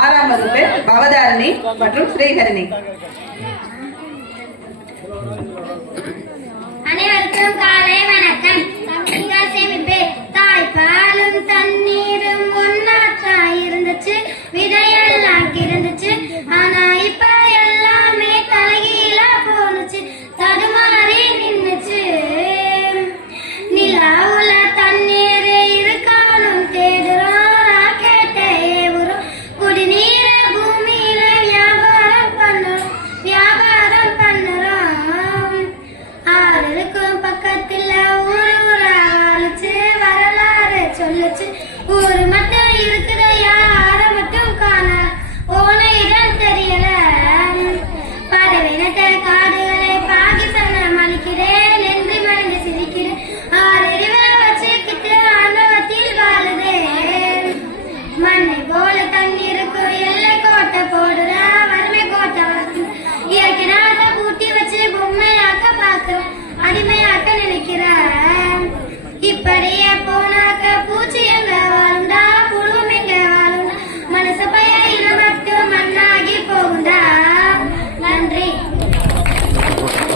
ஆறாம் வகுப்பு பவதாரணி மற்றும் ஸ்ரீஹரணி. அனைவருக்கும் காலை வணக்கம். சேமிப்பு. தாய் பாலும் தண்ணீரும் ஒன்னாற்றா இருந்துச்சு. விதையெல்லாம் கிடந்துச்சு.